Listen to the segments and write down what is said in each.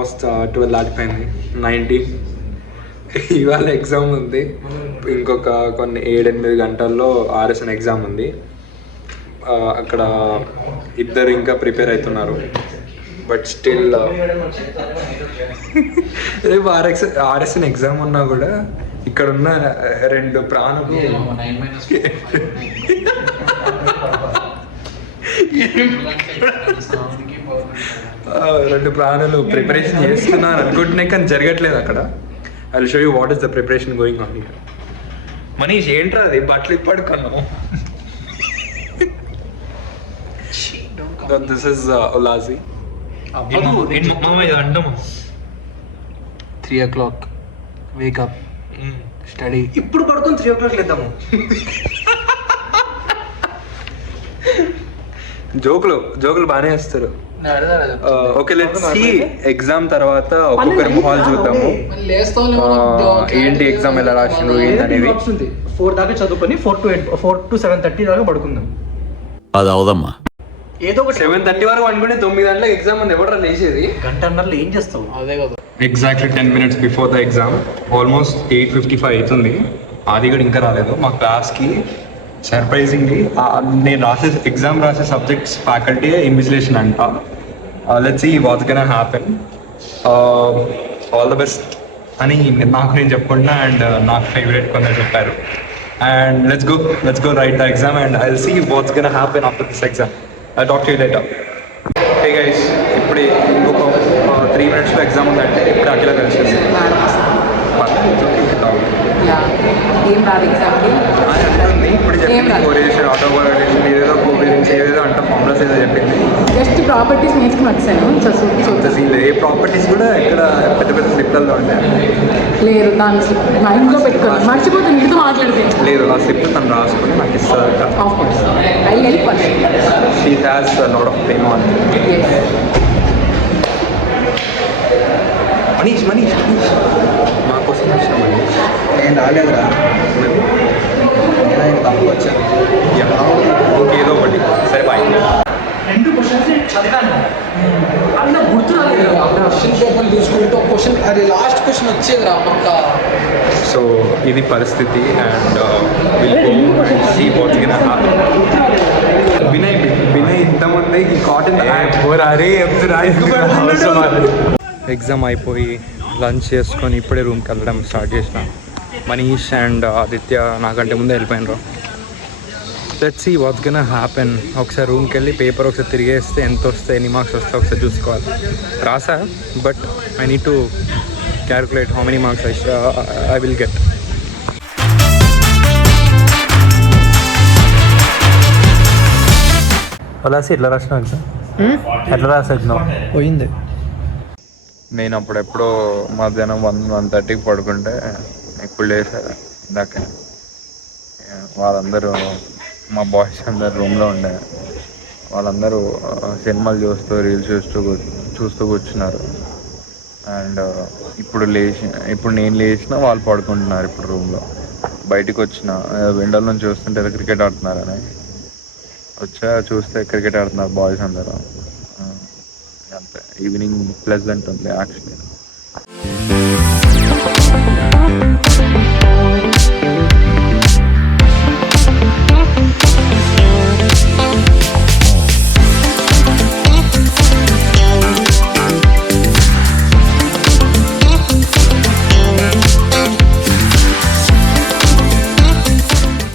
Almost 12 దాటిపోయింది, 19. ఇవాళ exam ఉంది. ఇంకొక కొన్ని 7-8 గంటల్లో ఆర్ఎస్ఎన్ ఎగ్జామ్ ఉంది. అక్కడ ఇద్దరు ఇంకా ప్రిపేర్ అవుతున్నారు. బట్ స్టిల్ రేపు ఆర్ఎస్ఎన్ ఎగ్జామ్ ఉన్నా కూడా ఇక్కడ ఉన్న 2 ప్రాణులు ప్రిపరేషన్ చేస్తున్నారు అనుకుంటున్నాయి, కానీ జరగట్లేదు అక్కడ. I will show you what is the preparation going on here. Manish ఏంట్రా అది బట్టలు ఇప్పడుకున్నాము. This is ఉలాజీ. అంటాము 3 o'clock వేకప్ స్టడీ. ఇప్పుడు పడుకొని 3 o'clock లేద్దాము. జోకులు బాగానే వేస్తారు. Okay, let's see. ఎగ్జామ్ తర్వాత ఒక్కొక్కరి మొహాలు చూద్దాము. ఏంటి ఎగ్జామ్ ఎలా రాసిండ్రు ఏంటి అనేది. 4 దాకా చదువుకొని 4 to 7:30 దాకా పడుకుందాం. అది అవదమ్మా. ఏదో ఒకటి 7:30 వరకు అనుకుంటే 9 గంటలకు ఎగ్జామ్ ఉంది. ఎవరు లేచేది? గంటన్నరలో ఏం చేస్తావు? అదే కదా. Exactly 10 minutes before the exam. Almost 8:55 అవుతుంది. అది కూడా ఇంకా రాలేదు మా క్లాస్కి. సర్ప్రైజింగ్లీ నేను ఎగ్జామ్ రాసే సబ్జెక్ట్స్ ఫ్యాకల్టీ ఇన్విజిలేషన్ అంట. Let's see what's gonna happen. All the best అని నాకు నేను చెప్పుకుంటున్నా, అండ్ నాకు ఫేవరెట్ కొందరు చెప్పారు. And let's go write the exam and I will see what's gonna happen after this exam. I talk to you later. Hey guys, ఇప్పుడే ఇంకొక 3 minutesలో exam ఉందంటే ఇప్పుడు అఖిల కలిసేసి ఏం రాదు ఎగ్జామ్కి. ఇప్పుడు చెప్పింది కోరిలేషన్, ఆటోమోటివ్, ఏదేదో కోవిలింగ్స్, ఏదేదో అంటే ఫార్ములాస్ ఏదో చెప్పింది. జస్ట్ ప్రాపర్టీస్ నేర్చుకుని వచ్చాను. ఏ ప్రాపర్టీస్ కూడా ఇక్కడ పెద్ద పెద్ద స్లిప్లలో ఉంటాయి. లేదు, దాని స్లిప్ మైండ్లో పెట్టుకోవాలి. మర్చిపోతే మీతో మాట్లాడితే లేదు, ఆ స్లిప్ తను రాసుకుని నాకు ఇస్తారట. Of course I help for she has lot of ప్రేమ అని. మనీష్ మా కోసం వచ్చిన మనీష్. నేను రాలేదురా, తప్పు వచ్చాను. ఇంకేదో ఒకటి సరే బాయ్. 2 questions చదివాను, అన్న గుర్తు రాలేదు. క్వశ్చన్ పేపర్ చూసుకుంటే ఒక క్వశ్చన్, అది లాస్ట్ క్వశ్చన్ వచ్చేదిరా పక్క. సో ఇది పరిస్థితి. And see what's gonna happen. Vinay ఇంతమంది ఈ కాటన్ ఎగ్జామ్ అయిపోయి లంచ్ చేసుకొని ఇప్పుడే రూమ్కి వెళ్ళడం స్టార్ట్ చేసిన. మనీష్ అండ్ ఆదిత్య నాకంటే ముందే వెళ్ళిపోయినారు. Let's see what's gonna happen. ఒకసారి రూమ్కి వెళ్ళి పేపర్ ఒకసారి తిరిగేస్తే ఎంత వస్తే, ఎన్ని మార్క్స్ వస్తే ఒకసారి చూసుకోవాలి. రాసా, but I need to calculate how many marks I will get. అలాసి ఎట్లా రాసినావు ఎగ్జామ్? ఎట్లా రాసావు? పోయింది. నేను అప్పుడెప్పుడో మధ్యాహ్నం 1-1:30కి పడుకుంటే ఇప్పుడు లేసారు ఇందాక. వాళ్ళందరూ మా బాయ్స్ అందరు రూమ్లో ఉండే, వాళ్ళందరూ సినిమాలు చూస్తూ రీల్స్ చూస్తూ కూర్చున్నారు. అండ్ ఇప్పుడు నేను లేచిన వాళ్ళు పడుకుంటున్నారు ఇప్పుడు రూమ్లో. బయటికి వచ్చిన విండోల నుంచి చూస్తుంటే క్రికెట్ ఆడుతున్నారని చూస్తే క్రికెట్ ఆడుతున్నారు బాయ్స్ అందరూ. అంతే, ఈవినింగ్ ప్లెజెంట్ ఉంది actually.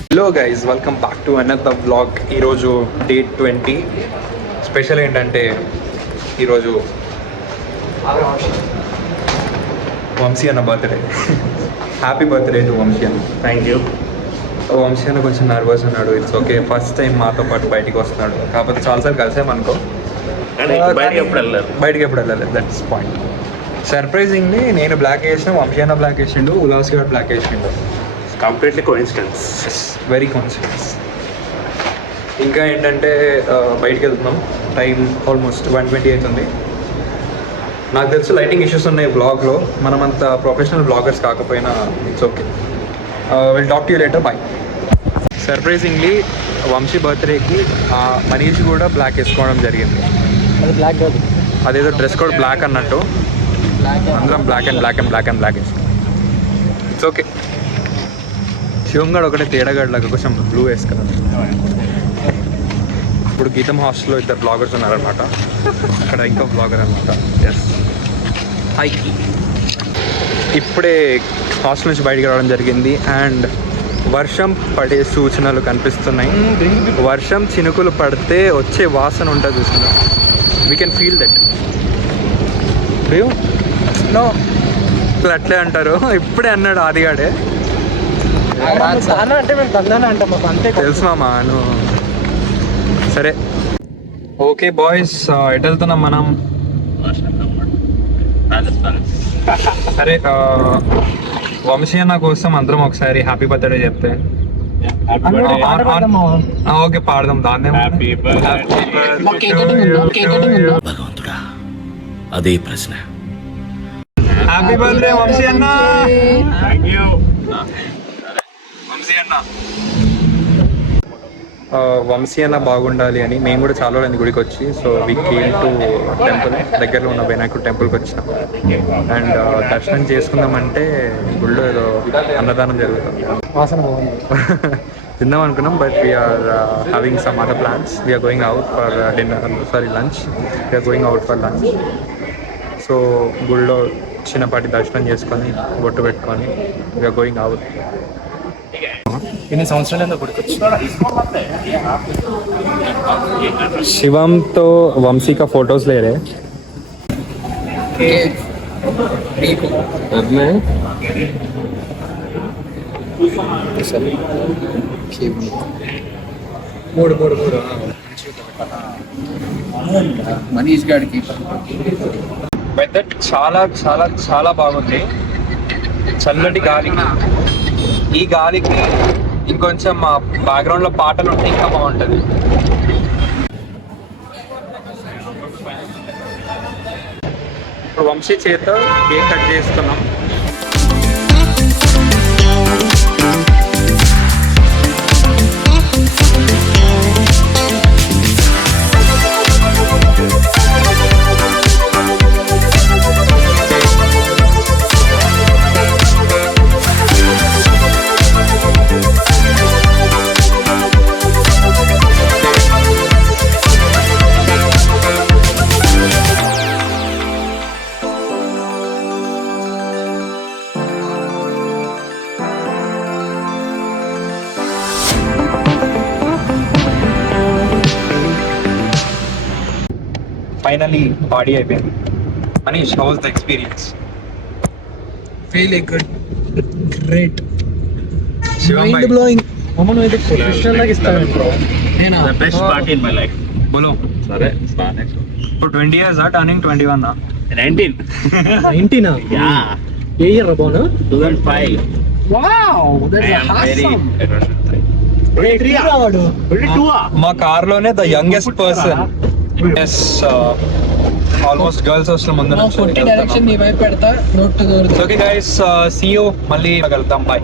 Hello guys, welcome back to another vlog. ఈరోజు డేట్ 20. స్పెషల్ ఏంటంటే ఈరోజు వంశీ అన్న birthday. Happy birthday to Vamsi అన్న. Thank you. వంశీ అన్న కొంచెం నర్వస్ ఉన్నాడు. ఇట్స్ ఓకే, ఫస్ట్ టైం మాతో పాటు బయటికి వస్తున్నాడు. కాకపోతే చాలాసార్లు కలిసామనుకో, బయటికి ఎప్పుడు వెళ్ళలేదు. That's point. సర్ప్రైజింగ్లీ నేను బ్లాక్ వేసిన, వంశీ అన్న బ్లాక్ వేసిండు, ఉల్లాస్ గారు బ్లాక్ వేసిండు. Completely coincidence. Very coincidence. ఇంకా ఏంటంటే బయటికి వెళ్తున్నాం. టైం ఆల్మోస్ట్ 1:20 అవుతుంది. నాకు తెలుసు లైటింగ్ ఇష్యూస్ ఉన్నాయి బ్లాగ్లో. మనమంత ప్రొఫెషనల్ బ్లాగర్స్ కాకపోయినా it's okay. Will talk to you later. Bye. Surprisingly Vamshi బర్త్డేకి మనీష్ కూడా బ్లాక్ వేసుకోవడం జరిగింది. అది బ్లాక్ కాదు, అదేదో డ్రెస్ కోడ్ బ్లాక్ అన్నట్టు. అందరం బ్లాక్ వేసుకున్నాం. It's okay. శివం గడు ఒకటే తేడాగడ్లాగా కొంచెం బ్లూ వేసుకున్నాను. ఇప్పుడు గీతం హాస్టల్లో 2 బ్లాగర్స్ ఉన్నారనమాట. అక్కడ ఇంకో బ్లాగర్ అనమాట. Yes high. ఇప్పుడే హాస్టల్ నుంచి బయటికి రావడం జరిగింది అండ్ వర్షం పడే సూచనలు కనిపిస్తున్నాయి. వర్షం చినుకులు పడితే వచ్చే వాసన ఉంటుంది చూసిన. We can feel that. No అట్లే అంటారు. ఇప్పుడే అన్నాడు ఆదిగాడే. అంటే మేము తందానా అంటాం మాకు అంతే తెలుసు మామా నువ్వు. సరే ఓకే బాయ్స్, ఎటు వెళ్తున్నాం మనం? సరే వంశీ అన్న కోసం అందరం ఒకసారి హ్యాపీ బర్త్డే చెప్తే ఓకే పాడదాం. దాన్ని భగవంతుడా అదే ప్రశ్న. హ్యాపీ బర్త్డే వంశీ అన్న. వంశీ అన్న వంశీ అన్న బాగుండాలి అని మేము కూడా చాలా రోజులు గుడికి వచ్చి, so we came to temple, దగ్గరలో ఉన్న వినాయకుడు టెంపుల్కి వచ్చినాం. అండ్ దర్శనం చేసుకుందామంటే గుళ్ళో ఏదో అన్నదానం జరుగుతుంది. తిందాం అనుకున్నాం, but we are having some other plans. We are going out for lunch. We are going out for lunch. So గుళ్ళో చిన్నపాటి దర్శనం చేసుకొని బొట్టు పెట్టుకొని వీఆర్ గోయింగ్ అవుట్. ఎన్ని సంవత్సరాలు గుడికొచ్చి శివంతో వంశీక ఫొటోస్ లేరే. మూడు మనీష్ గారికి వెదర్ చాలా చాలా చాలా బాగుంది. చల్లటి గాలి. ఈ గాలికి ఇంకొంచెం మా బ్యాక్గ్రౌండ్లో పాటలు ఉంటే ఇంకా బాగుంటుంది. ఇప్పుడు వంశీ చేత కేక్ కట్ చేస్తున్నాం. ఫైనలీ పార్టీ అయిపోయింది. Manish, how was the experience? Really good, great, Shivam mind blowing. మమ్మల్ని అయితే ప్రొఫెషనల్ లాగా ఇస్తాను బ్రో. నేనా best party in my life. బోలో. సరే ఇప్పుడు 20 years టర్నింగ్ 21 19 యా ఏ ఇయర్ రా బాను? 2005. Wow, that's awesome. రావాడు మా కార్ లోనే the youngest person. Yes, almost girls hostel ముందు. 40 డైరెక్షన్ నీ వైపు పెడతా, note to okay guys, see you. మళ్ళీ కలుద్దాం. బాయ్.